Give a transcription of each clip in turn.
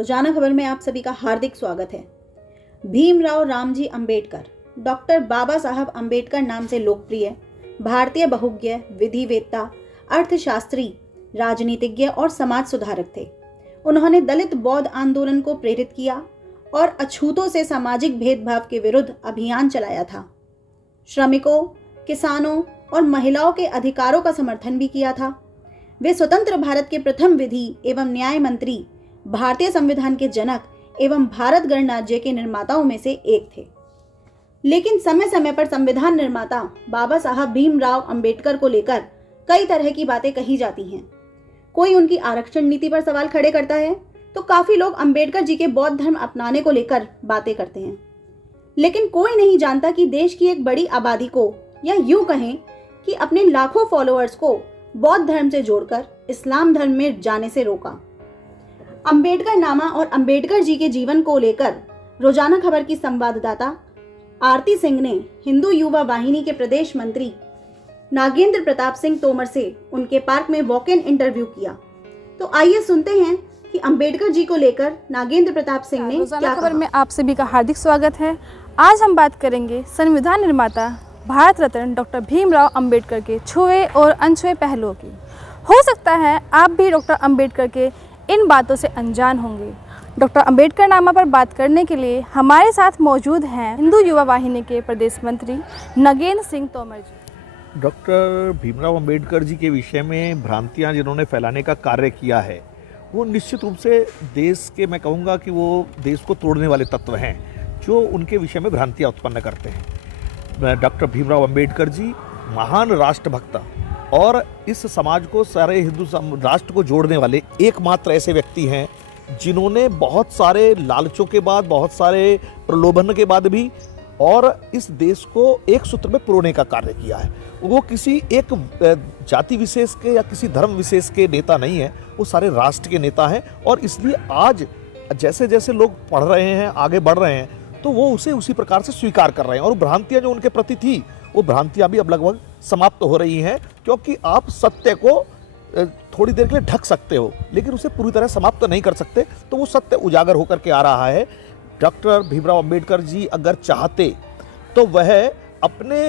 रोजाना खबर में आप सभी का हार्दिक स्वागत है। भीमराव रामजी अंबेडकर डॉक्टर बाबा साहब अंबेडकर नाम से लोकप्रिय भारतीय बहुज्ञ, विधिवेत्ता, अर्थशास्त्री, राजनीतिज्ञ और समाज सुधारक थे। उन्होंने दलित बौद्ध आंदोलन को प्रेरित किया और अछूतों से सामाजिक भेदभाव के विरुद्ध अभियान चलाया था। श्रमिकों, किसानों और महिलाओं के अधिकारों का समर्थन भी किया था। वे स्वतंत्र भारत के प्रथम विधि एवं न्याय मंत्री, भारतीय संविधान के जनक एवं भारत गणराज्य के निर्माताओं में से एक थे। लेकिन समय समय पर संविधान निर्माता बाबा साहब भीमराव अंबेडकर को लेकर कई तरह की बातें कही जाती हैं। कोई उनकी आरक्षण नीति पर सवाल खड़े करता है तो काफी लोग अंबेडकर जी के बौद्ध धर्म अपनाने को लेकर बातें करते हैं। लेकिन कोई नहीं जानता कि देश की एक बड़ी आबादी को, या यूं कहें कि अपने लाखों फॉलोअर्स को बौद्ध धर्म से जोड़कर इस्लाम धर्म में जाने से रोका। अंबेडकर नामा और अंबेडकर जी के जीवन को लेकर रोजाना खबर की संवाददाता आरती सिंह ने हिंदू युवा वाहिनी के प्रदेश मंत्री नागेंद्र प्रताप सिंह तोमर से उनके पार्क में वॉक इन इंटरव्यू किया। तो आइए सुनते हैं कि अंबेडकर जी को लेकर नागेंद्र प्रताप सिंह ने क्या खबर में आप सभी का हार्दिक स्वागत है। आज हम बात करेंगे संविधान निर्माता भारत रत्न डॉक्टर भीमराव अंबेडकर के छुए और अनछुए पहलुओं की। हो सकता है आप भी डॉक्टर अंबेडकर के इन बातों से अनजान होंगे। डॉक्टर अंबेडकर नामा पर बात करने के लिए हमारे साथ मौजूद हैं हिंदू युवा वाहिनी के प्रदेश मंत्री नागेंद्र सिंह तोमर जी। डॉक्टर भीमराव अंबेडकर जी के विषय में भ्रांतियां जिन्होंने फैलाने का कार्य किया है, वो निश्चित रूप से देश के, मैं कहूँगा कि वो देश को तोड़ने वाले तत्व हैं जो उनके विषय में भ्रांतियां उत्पन्न करते हैं। डॉक्टर भीमराव अंबेडकर जी महान राष्ट्रभक्त और इस समाज को, सारे हिंदू राष्ट्र को जोड़ने वाले एकमात्र ऐसे व्यक्ति हैं जिन्होंने बहुत सारे लालचों के बाद, बहुत सारे प्रलोभन के बाद भी और इस देश को एक सूत्र में पिरोने का कार्य किया है। वो किसी एक जाति विशेष के या किसी धर्म विशेष के नेता नहीं है, वो सारे राष्ट्र के नेता हैं। और इसलिए आज जैसे जैसे लोग पढ़ रहे हैं, आगे बढ़ रहे हैं, तो वो उसे उसी प्रकार से स्वीकार कर रहे हैं। और भ्रांतियां जो उनके प्रति थी, वो भ्रांतियां भी अब लगभग समाप्त हो रही हैं, क्योंकि आप सत्य को थोड़ी देर के लिए ढक सकते हो लेकिन उसे पूरी तरह समाप्त नहीं कर सकते। तो वो सत्य उजागर होकर के आ रहा है। डॉक्टर भीमराव अंबेडकर जी अगर चाहते तो वह अपने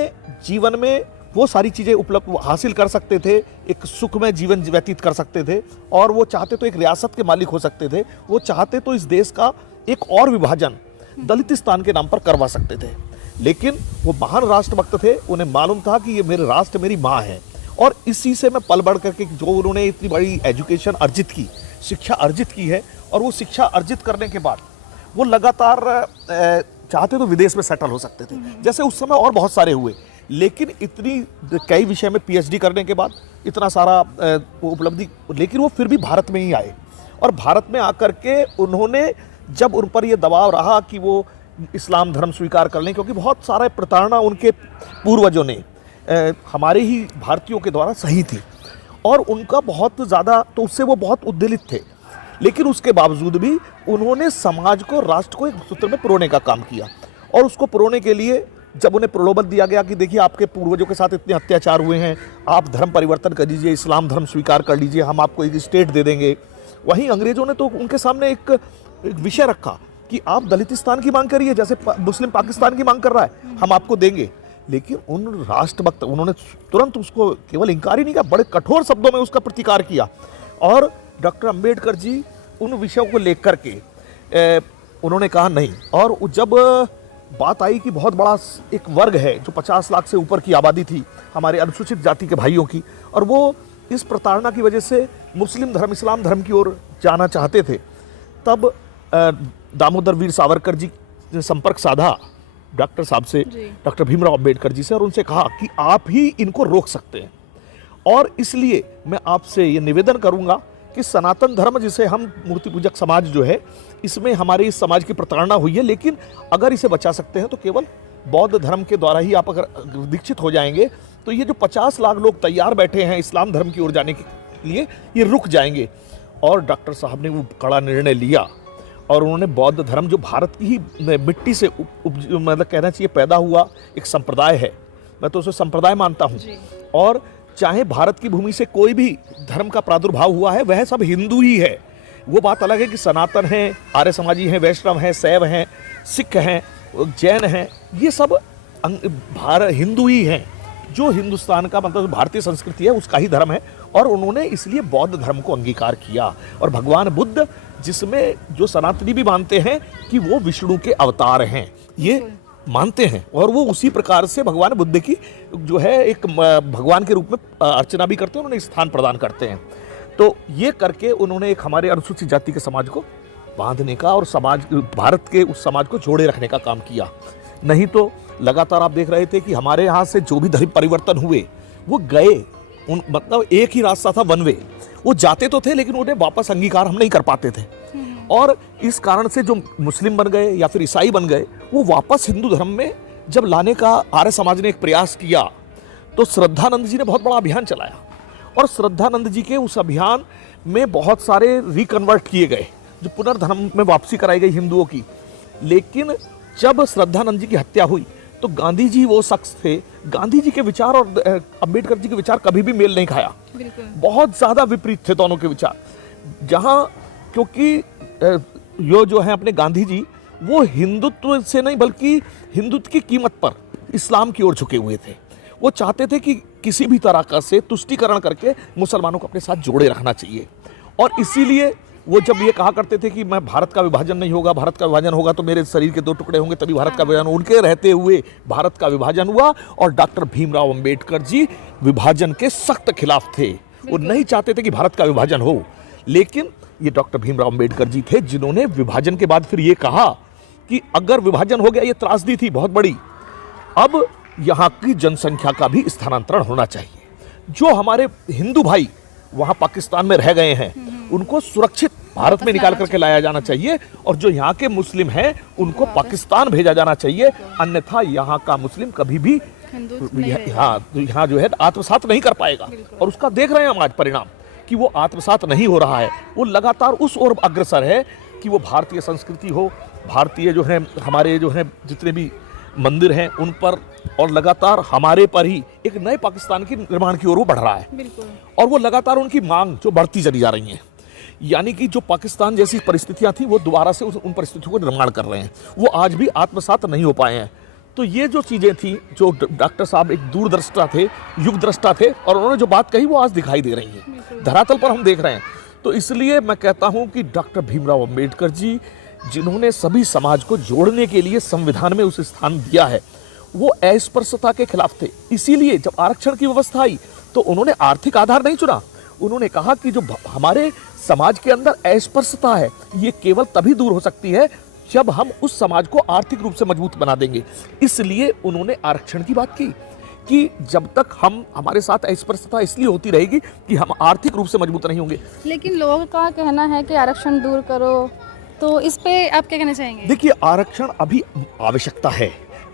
जीवन में वो सारी चीज़ें उपलब्ध हासिल कर सकते थे, एक सुखमय जीवन व्यतीत कर सकते थे। और वो चाहते तो एक रियासत के मालिक हो सकते थे। वो चाहते तो इस देश का एक और विभाजन दलितिस्तान के नाम पर करवा सकते थे। लेकिन वो महान राष्ट्रभक्त थे, उन्हें मालूम था कि ये मेरे राष्ट्र मेरी माँ है। और इसी से मैं पल बढ़ करके जो उन्होंने इतनी बड़ी एजुकेशन अर्जित की, शिक्षा अर्जित की है, और वो शिक्षा अर्जित करने के बाद वो लगातार चाहते तो विदेश में सेटल हो सकते थे, जैसे उस समय और बहुत सारे हुए। लेकिन इतनी कई विषय में पीएचडी करने के बाद इतना सारा उपलब्धि, लेकिन वो फिर भी भारत में ही आए। और भारत में आकर के उन्होंने, जब उन पर ये दबाव रहा कि वो इस्लाम धर्म स्वीकार कर लें, क्योंकि बहुत सारा प्रताड़ना उनके पूर्वजों ने हमारे ही भारतीयों के द्वारा सही थी और उनका बहुत ज़्यादा, तो उससे वो बहुत उद्वेलित थे। लेकिन उसके बावजूद भी उन्होंने समाज को, राष्ट्र को एक सूत्र में पिरोने का काम किया। और उसको पिरोने के लिए जब उन्हें प्रलोभन दिया गया कि देखिए आपके पूर्वजों के साथ इतने अत्याचार हुए हैं, आप धर्म परिवर्तन कर लीजिए, इस्लाम धर्म स्वीकार कर लीजिए, हम आपको एक स्टेट दे देंगे। वहीं अंग्रेजों ने तो उनके सामने एक विषय रखा कि आप दलितिस्तान की मांग करिए, जैसे मुस्लिम पाकिस्तान की मांग कर रहा है, हम आपको देंगे। लेकिन उन राष्ट्रभक्त, उन्होंने तुरंत उसको केवल इंकार ही नहीं किया, बड़े कठोर शब्दों में उसका प्रतिकार किया। और डॉक्टर अंबेडकर जी उन विषयों को लेकर के उन्होंने कहा नहीं। और जब बात आई कि बहुत बड़ा एक वर्ग है जो 50 लाख से ऊपर की आबादी थी हमारे अनुसूचित जाति के भाइयों की, और वो इस प्रताड़ना की वजह से मुस्लिम धर्म, इस्लाम धर्म की ओर जाना चाहते थे, तब दामोदर वीर सावरकर जी ने संपर्क साधा डॉक्टर साहब से, डॉक्टर भीमराव अंबेडकर जी से, और उनसे कहा कि आप ही इनको रोक सकते हैं। और इसलिए मैं आपसे ये निवेदन करूंगा कि सनातन धर्म, जिसे हम मूर्ति पूजक समाज जो है, इसमें हमारे इस समाज की प्रताड़ना हुई है, लेकिन अगर इसे बचा सकते हैं तो केवल बौद्ध धर्म के द्वारा ही आप अगर दीक्षित हो जाएंगे तो ये जो 50 लाख लोग तैयार बैठे हैं इस्लाम धर्म की ओर जाने के लिए, ये रुक जाएंगे। और डॉक्टर साहब ने वो कड़ा निर्णय लिया और उन्होंने बौद्ध धर्म, जो भारत की ही मिट्टी से मतलब कहना चाहिए पैदा हुआ एक संप्रदाय है, मैं तो उसे संप्रदाय मानता हूँ। और चाहे भारत की भूमि से कोई भी धर्म का प्रादुर्भाव हुआ है, वह सब हिंदू ही है। वो बात अलग है कि सनातन हैं, आर्य समाजी हैं, वैष्णव हैं, शैव हैं, सिख हैं, जैन हैं, ये सब हिंदू ही हैं। जो हिंदुस्तान का मतलब भारतीय संस्कृति है उसका ही धर्म है, और उन्होंने इसलिए बौद्ध धर्म को अंगीकार किया। और भगवान बुद्ध, जिसमें जो सनातनी भी मानते हैं कि वो विष्णु के अवतार हैं, ये मानते हैं, और वो उसी प्रकार से भगवान बुद्ध की जो है एक भगवान के रूप में अर्चना भी करते हैं, उन्हें स्थान प्रदान करते हैं। तो ये करके उन्होंने एक हमारे अनुसूचित जाति के समाज को बांधने का और समाज, भारत के उस समाज को जोड़े रखने का काम किया। नहीं तो लगातार आप देख रहे थे कि हमारे यहाँ से जो भी धर्म परिवर्तन हुए वो गए, मतलब एक ही रास्ता था, वन वे। वो जाते तो थे लेकिन उन्हें वापस अंगीकार हम नहीं कर पाते थे, और इस कारण से जो मुस्लिम बन गए या फिर ईसाई बन गए, वो वापस हिंदू धर्म में जब लाने का आर्य समाज ने एक प्रयास किया, तो श्रद्धानंद जी ने बहुत बड़ा अभियान चलाया, और श्रद्धानंद जी के उस अभियान में बहुत सारे रिकन्वर्ट किए गए, जो पुनर्धर्म में वापसी कराई गई हिंदुओं की। लेकिन जब श्रद्धानंद जी की हत्या हुई तो गांधी जी वो शख्स थे, गांधी जी के विचार और अंबेडकर जी के विचार कभी भी मेल नहीं खाया, बहुत ज्यादा विपरीत थे दोनों के विचार। जहां क्योंकि यो जो है अपने गांधी जी, वो हिंदुत्व से नहीं बल्कि हिंदुत्व की कीमत पर इस्लाम की ओर झुके हुए थे। वो चाहते थे कि किसी भी तरह का से तुष्टीकरण करके मुसलमानों को अपने साथ जोड़े रखना चाहिए, और इसीलिए वो जब ये कहा करते थे कि मैं भारत का विभाजन नहीं होगा, भारत का विभाजन होगा तो मेरे शरीर के 2 टुकड़े होंगे तभी भारत का विभाजन, उनके रहते हुए भारत का विभाजन हुआ। और डॉक्टर भीमराव अंबेडकर जी विभाजन के सख्त खिलाफ थे, वो नहीं चाहते थे कि भारत का विभाजन हो। लेकिन ये डॉक्टर भीमराव अंबेडकर जी थे जिन्होंने विभाजन के बाद फिर ये कहा कि अगर विभाजन हो गया, ये त्रासदी थी बहुत बड़ी, अब यहाँ की जनसंख्या का भी स्थानांतरण होना चाहिए। जो हमारे हिंदू भाई वहां पाकिस्तान में रह गए हैं उनको सुरक्षित भारत में निकाल करके लाया जाना चाहिए, और जो यहाँ के मुस्लिम हैं उनको पाकिस्तान भेजा जाना चाहिए, अन्यथा यहाँ का मुस्लिम कभी भी यहाँ जो है आत्मसात नहीं कर पाएगा। और उसका देख रहे हैं हम आज परिणाम कि वो आत्मसात नहीं हो रहा है, वो लगातार उस ओर अग्रसर है कि वो भारतीय संस्कृति हो, भारतीय जो है हमारे जो है जितने भी मंदिर हैं उन पर, और लगातार हमारे पर ही एक नए पाकिस्तान के निर्माण की ओर वो बढ़ रहा है। और वो लगातार उनकी मांग जो बढ़ती चली जा रही है, यानी कि जो पाकिस्तान जैसी परिस्थितियां थी वो दोबारा से उन परिस्थितियों को निर्माण कर रहे हैं, वो आज भी आत्मसात नहीं हो पाए हैं। तो ये जो चीजें थी, जो डॉक्टर साहब एक दूरदृष्टा थे, युगदृष्टा थे, और उन्होंने जो बात कही वो आज दिखाई दे रही है, धरातल पर हम देख रहे हैं। तो इसलिए मैं कहता हूं कि डॉक्टर भीमराव अंबेडकर जी, जिन्होंने सभी समाज को जोड़ने के लिए संविधान में उस स्थान दिया है, वो अस्पृश्यता के खिलाफ थे। इसीलिए जब आरक्षण की व्यवस्था आई तो उन्होंने आर्थिक आधार नहीं चुना, उन्होंने कहा कि जो हमारे समाज के अंदर अस्पृश्यता है ये केवल तभी दूर हो सकती है जब हम उस समाज को आर्थिक रूप से मजबूत बना देंगे। इसलिए उन्होंने आरक्षण की बात की कि जब तक हम हमारे साथ अस्पृश्यता इसलिए होती रहेगी कि हम आर्थिक रूप से मजबूत नहीं होंगे। लेकिन लोगों का कहना है कि आरक्षण दूर करो, तो इस पे आप क्या कहना चाहेंगे? देखिए, आरक्षण अभी आवश्यकता है,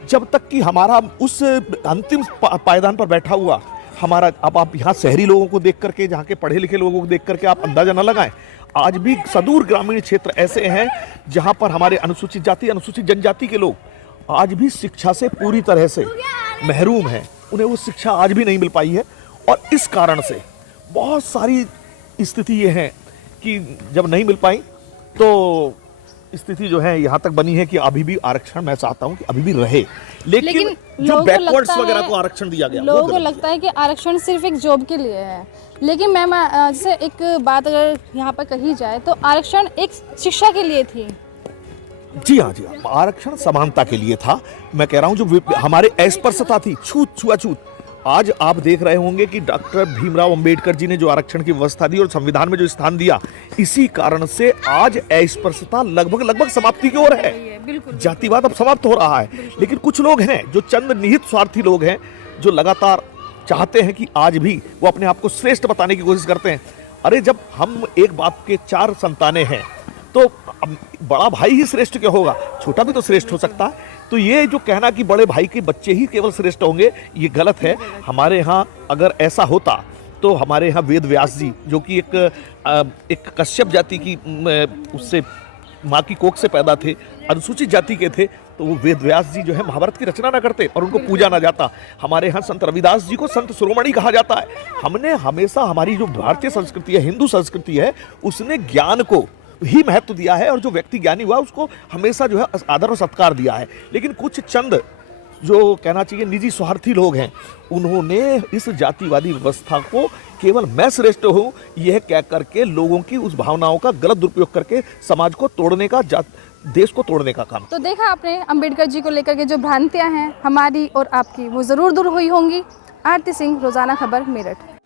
जब तक कि हमारा उस अंतिम पायदान पर बैठा हुआ हमारा, अब आप यहाँ शहरी लोगों को देख करके, जहाँ के पढ़े लिखे लोगों को देख करके आप अंदाजा न लगाएं, आज भी सुदूर ग्रामीण क्षेत्र ऐसे हैं जहाँ पर हमारे अनुसूचित जाति, अनुसूचित जनजाति के लोग आज भी शिक्षा से पूरी तरह से महरूम हैं, उन्हें वो शिक्षा आज भी नहीं मिल पाई है। और इस कारण से बहुत सारी स्थिति ये है कि जब नहीं मिल पाई तो स्थिति जो है यहाँ तक बनी है कि अभी भी आरक्षण, मैं चाहता हूँ कि अभी भी रहे, लेकिन जो बैकवर्ड्स वगैरह को आरक्षण दिया गया, लोगों को लगता है कि आरक्षण सिर्फ एक जॉब के लिए है। लेकिन मैम, जैसे एक बात अगर यहाँ पर कही जाए तो आरक्षण एक शिक्षा के लिए थी। जी हाँ, आरक्षण समानता के लिए था। मैं कह रहा हूँ जो हमारे अस्पृश्यता थी, छूआछूत, आज आप देख रहे होंगे कि डॉक्टर भीमराव अंबेडकर जी ने जो आरक्षण की व्यवस्था दी और संविधान में जो स्थान दिया, इसी कारण से आज अस्पृश्यता लगभग समाप्ति की ओर है। जातिवाद अब समाप्त हो रहा है, लेकिन कुछ लोग हैं जो चंद निहित स्वार्थी लोग हैं जो लगातार चाहते हैं कि आज भी वो अपने आप को श्रेष्ठ बताने की कोशिश करते हैं। अरे, जब हम एक बाप के 4 संतानें हैं तो बड़ा भाई ही श्रेष्ठ क्यों होगा, छोटा भी तो श्रेष्ठ हो सकता है। तो ये जो कहना कि बड़े भाई के बच्चे ही केवल श्रेष्ठ होंगे, ये गलत है। हमारे यहाँ अगर ऐसा होता तो हमारे यहाँ वेद व्यास जी, जो कि एक कश्यप जाति की उससे माँ की कोख से पैदा थे, अनुसूचित जाति के थे, तो वो वेद व्यास जी जो है महाभारत की रचना ना करते और उनको पूजा ना जाता। हमारे यहाँ संत रविदास जी को संत शिरोमणि कहा जाता है। हमने हमेशा, हमारी जो भारतीय संस्कृति है, हिंदू संस्कृति है, उसने ज्ञान को ही महत्व दिया है और जो व्यक्ति ज्ञानी हुआ उसको हमेशा जो है आदर और सत्कार दिया है। लेकिन कुछ चंद जो कहना चाहिए निजी स्वार्थी लोग हैं, उन्होंने इस जातिवादी व्यवस्था को केवल मैं श्रेष्ठ हूँ यह कह करके लोगों की उस भावनाओं का गलत दुरुपयोग करके समाज को तोड़ने का, देश को तोड़ने का काम। तो देखा आपने अंबेडकर जी को लेकर के जो भ्रांतियां हैं हमारी और आपकी, वो ज़रूर दूर हुई होंगी। आरती सिंह, रोज़ाना खबर, मेरठ।